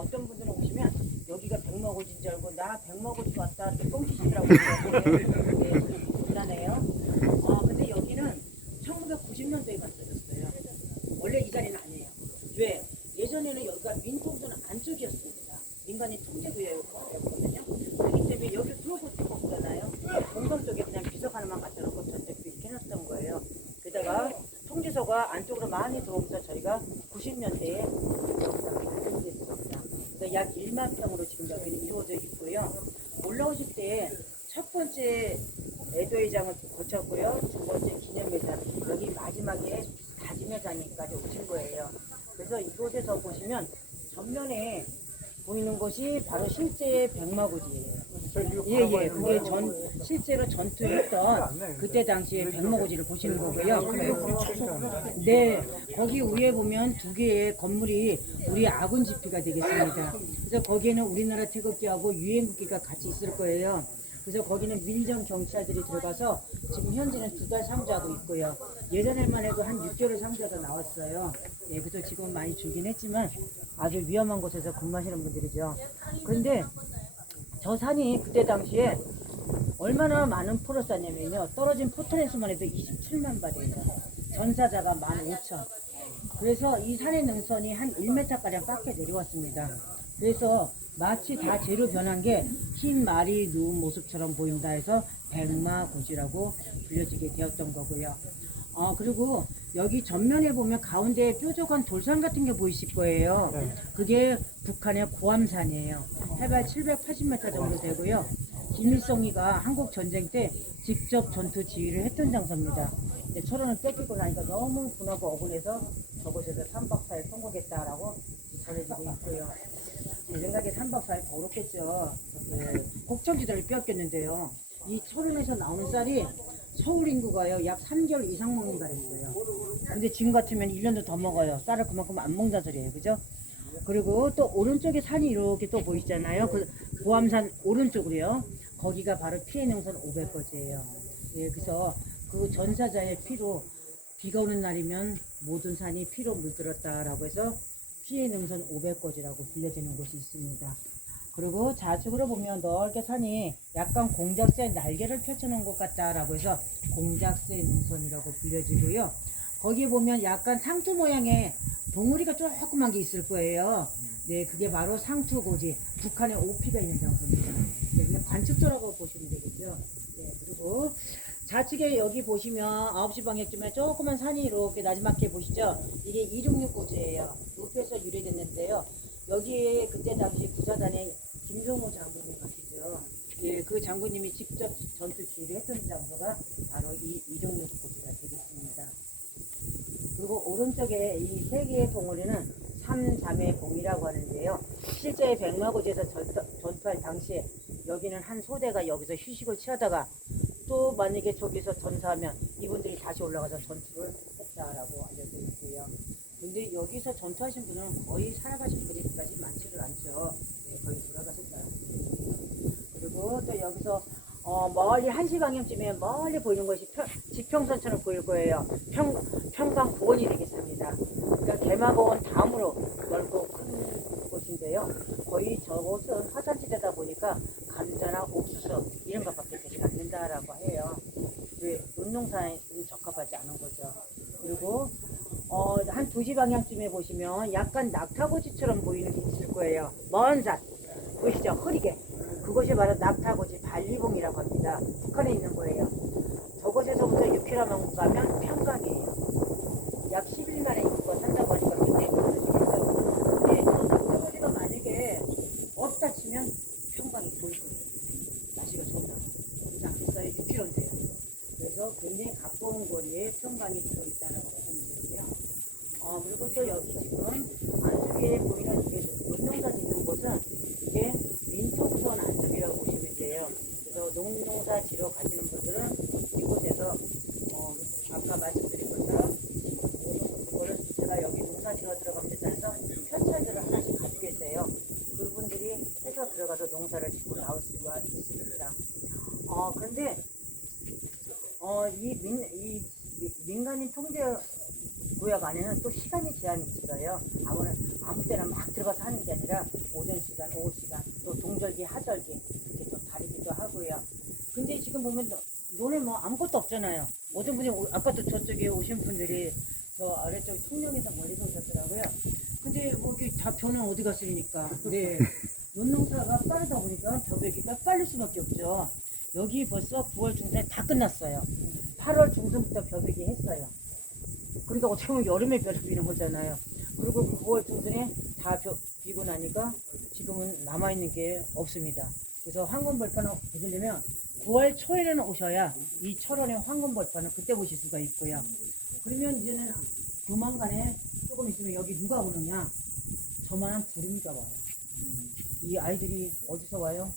어떤 분들은 오시면 여기가 백마고지인 줄 알고 나 백마고지 왔다 이렇게 뻥치시더라고요. 네, 곤란해요. 근데 여기는 1990년도에 만들어졌어요. 원래 이 자리는 아니에요. 왜? 예전에는 여기가 민통선 안쪽이었습니다. 민간인 통제구역이었거든요. 그렇기 때문에 여기 들어올 데가 없잖아요. 공성 쪽에 그냥 비석 하나만 갖다 놓고 전체 이렇게 해놨던 거예요. 게다가 통제소가 안쪽으로 많이 들어오면서 저희가 90년대에 그러니까 약 1만 평으로 지금 여기는 이루어져 있고요. 올라오실 때 첫 번째 애도회장을 거쳤고요. 두 번째 기념회장, 여기 마지막에 다짐회장까지 오신 거예요. 그래서 이곳에서 보시면 전면에 보이는 것이 바로 실제의 백마고지예요. 예, 그게 실제로 전투했던 그때 당시에 백마고지를 보시는 거고요. 네, 거기 위에 보면 두 개의 건물이 우리 아군 지피가 되겠습니다. 그래서 거기에는 우리나라 태극기하고 유엔국기가 같이 있을 거예요. 그래서 거기는 민정 경찰들이 들어가서 지금 현재는 2달 상주하고 있고요. 예전에만 해도 한 6개월 상주하다 나왔어요. 예, 그래서 지금 많이 줄긴 했지만 아주 위험한 곳에서 근무하시는 분들이죠. 그런데 저 산이 그때 당시에 얼마나 많은 포를 쐈냐면요. 떨어진 포탄의 수만 해도 27만 발이에요. 전사자가 15,000. 그래서 이 산의 능선이 한 1m가량 깎여 내려왔습니다. 그래서 마치 다 재료 변한 게 흰 말이 누운 모습처럼 보인다 해서 백마고지라고 불려지게 되었던 거고요. 그리고 여기 전면에 보면 가운데 뾰족한 돌산 같은 게 보이실 거예요. 그게 북한의 고암산이에요. 해발 780m 정도 되고요. 김일성이가 한국 전쟁 때 직접 전투 지휘를 했던 장소입니다. 철원을 뺏기고 나니까 너무 분하고 억울해서 저곳에서 3박 4일 통곡했다라고 전해지고 있고요. 제 생각에 3박 4일 더 어렵겠죠. 곡청지대를 뺏겼는데요. 이 철원에서 나오는 쌀이 서울 인구가요 약 3개월 이상 먹는다 그랬어요. 근데 지금 같으면 1년도 더 먹어요. 쌀을 그만큼 안 먹는다 소리예요. 그죠? 그리고 또 오른쪽에 산이 이렇게 또 보이잖아요. 그 고암산 오른쪽으로요. 거기가 바로 피해 능선 500거지예요. 예, 그래서 그 전사자의 피로 비가 오는 날이면 모든 산이 피로 물들었다라고 해서 피해 능선 500거지라고 불려지는 곳이 있습니다. 그리고 좌측으로 보면 넓게 산이 약간 공작새 날개를 펼쳐놓은 것 같다라고 해서 공작새 능선이라고 불려지고요. 거기에 보면 약간 상투 모양의 덩어리가 조그만 게 있을 거예요. 네, 그게 바로 상투고지, 북한의 오피가 있는 장소입니다. 네, 그냥 관측소라고 보시면 되겠죠. 네, 그리고 좌측에 여기 보시면 9시 방향쯤에 조그만 산이 이렇게 나지막히 보시죠. 이게 266고지예요. 높여서 유래됐는데요. 여기에 그때 당시 부사단의 김종호 장군님 아시죠? 예, 그 장군님이 직접 전투 지휘를 했던 장소가 바로 이 266고지가 되겠습니다. 그리고 오른쪽에 이 세 개의 봉우리는 삼자매봉이라고 하는데요. 실제 백마고지에서 전투할 당시에 여기는 한 소대가 여기서 휴식을 취하다가 또 만약에 저기서 전사하면 이분들이 다시 올라가서 전투를 했다라고 알려져 있고요. 근데 여기서 전투하신 분은 거의 살아가신 분이까지 많지를 않죠. 네, 거의 돌아가셨다는 분이에요. 그리고 또 여기서 멀리 1시 방향쯤에 멀리 보이는 것이 지평선처럼 보일 거예요. 평강고원이 되겠습니다. 그러니까 개마고원 다음으로 넓고 큰 곳인데요. 거의 저곳은 화산지대다 보니까 감자나 옥수수 이런 것밖에 되지 않는다라고 해요. 왜? 논농사에 적합하지 않은 거죠. 그리고 한 2시 방향쯤에 보시면 약간 낙타고지처럼 보이는 게 있을 거예요. 먼 산 보이시죠? 흐리게. 그것이 바로 낙타고지 발리봉이라고 합니다. 북한에 있는 거예요. 저곳에서부터 6km 가면 평강이에요. 약 10일 만에 인구가 산다고 하니까 굉장히 힘드시겠죠. 근데 낙타고지가 만약에 없다 치면 평강이 보일 거예요. 날씨가 좋다고. 그렇지 않겠어요? 6km인데요. 그래서 굉장히 가까운 거리에 평강이 들어있다고 보시면 되고요. 그리고 또 여기 지금 안쪽에 보이는 이게 논농사 짓는 곳은 이게 민통선 안쪽이라고 보시면 돼요. 그래서 농농사 지러 가시는 분들은 이곳에서 아까 말씀드린 것처럼 이거를 제가 여기 농사 지러 들어가면 된다 해서 편찰들을 하나씩 가지고 계세요. 그분들이 해서 들어가서 농사를 짓고 나올 수가 있습니다. 그런데 이 민간인 통제 구역 안에는 또 시간이 제한이 있어요. 아무 때나 막 들어가서 하는 게 아니라 있잖아요. 어떤 분이 아까도 저쪽에 오신 분들이 저 아래쪽 통영에서 멀리서 오셨더라고요. 근데 뭐 이게 좌표는 어디 갔으니까. 네. 논농사가 빠르다 보니까 벼베기가 빠를 수밖에 없죠. 여기 벌써 9월 중순에 다 끝났어요. 8월 중순부터 벼베기 했어요. 그러니까 어떻게 보면 여름에 벼를 비는 거잖아요. 그리고 9월 중순에 다 비고 나니까 지금은 남아있는 게 없습니다. 그래서 황금벌판을 보시려면 9월 초에는 오셔야 이 철원의 황금벌판을 그때 보실 수가 있고요. 그러면 이제는 조만간에 조금 있으면 여기 누가 오느냐? 저만한 두루미가 와요. 이 아이들이 어디서 와요?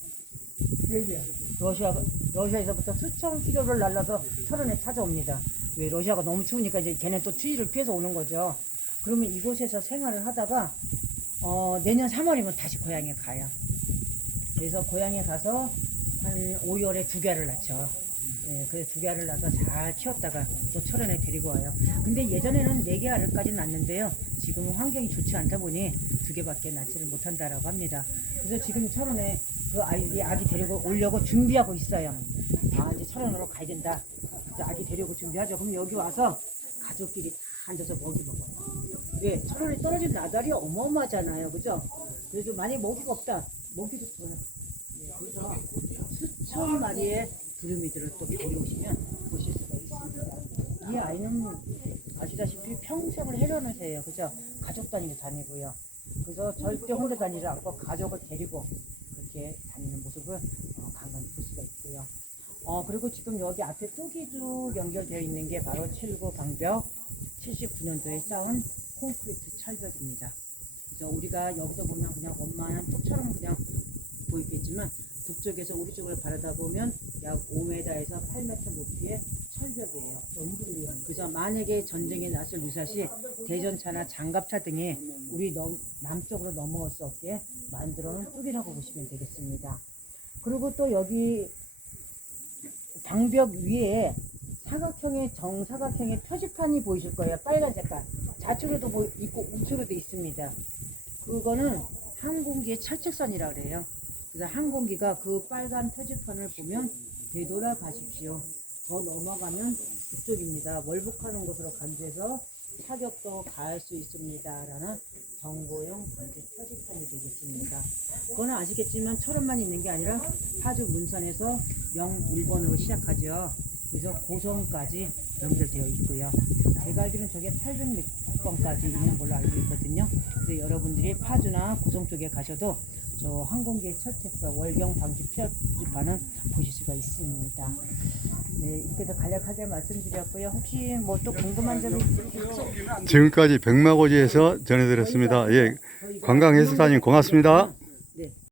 러시아에서부터 수천 킬로를 날라서 철원에 찾아옵니다. 왜? 러시아가 너무 추우니까 이제 걔는 또 추위를 피해서 오는 거죠. 그러면 이곳에서 생활을 하다가 내년 3월이면 다시 고향에 가요. 그래서 고향에 가서 한 5월에 2개를 낳죠. 예, 그래서 2개를 낳아서 잘 키웠다가 또 철원에 데리고 와요. 근데 예전에는 4개 알까지는 낳는데요. 지금은 환경이 좋지 않다 보니 2개밖에 낳지를 못한다라고 합니다. 그래서 지금 철원에 그 아기 데리고 오려고 준비하고 있어요. 아, 이제 철원으로 가야 된다. 그래서 아기 데리고 준비하죠. 그럼 여기 와서 가족끼리 다 앉아서 먹이 먹어요. 왜? 철원에 떨어진 나달이 어마어마하잖아요. 그죠? 그래서 만약에 먹이가 없다. 먹이도 줘요. 네, 그래서 수천 마리의 두루미들을 또 데려오시면 보실 수가 있습니다. 이 아이는 아시다시피 평생을 해려놓으세요. 그죠? 가족 단위로 다니고요. 그래서 절대 혼자 다니지 않고 가족을 데리고 그렇게 다니는 모습을 간간히 볼 수가 있고요. 그리고 지금 여기 앞에 뚝이 쭉 연결되어 있는 게 바로 7구 방벽 79년도에 쌓은 콘크리트 철벽입니다. 그래서 우리가 여기서 보면 그냥 원만한 뚝처럼 그냥 보이겠지만 북쪽에서 우리 쪽을 바라다 보면 약 5m에서 8m 높이의 철벽이에요. 그래서 만약에 전쟁이 났을 유사시 대전차나 장갑차 등이 우리 남쪽으로 넘어올 수 없게 만들어 놓은 뚝이라고 보시면 되겠습니다. 그리고 또 여기 방벽 위에 정사각형의 표지판이 보이실 거예요. 빨간 색깔. 좌측으로도 있고 우측으로도 있습니다. 그거는 항공기의 철책선이라고 그래요. 그래서 항공기가 그 빨간 표지판을 보면 되돌아가십시오. 더 넘어가면 북쪽입니다. 월북하는 곳으로 간주해서 사격도 가할 수 있습니다. 라는 경고용 관제 표지판이 되겠습니다. 그거는 아시겠지만 철원만 있는 게 아니라 파주 문선에서 01번으로 시작하죠. 그래서 고성까지 연결되어 있고요. 제가 알기로는 저게 800번까지 있는 걸로 알고 있거든요. 그래서 여러분들이 파주나 고성 쪽에 가셔도 저 항공기의 철책서 월경 방지 표지판은 보실 수가 있습니다. 네, 이렇게 더 간략하게 말씀드렸고요. 혹시 뭐 또 궁금한 점이 있으실까요? 지금까지 백마고지에서 전해드렸습니다. 예, 관광해수사님 고맙습니다.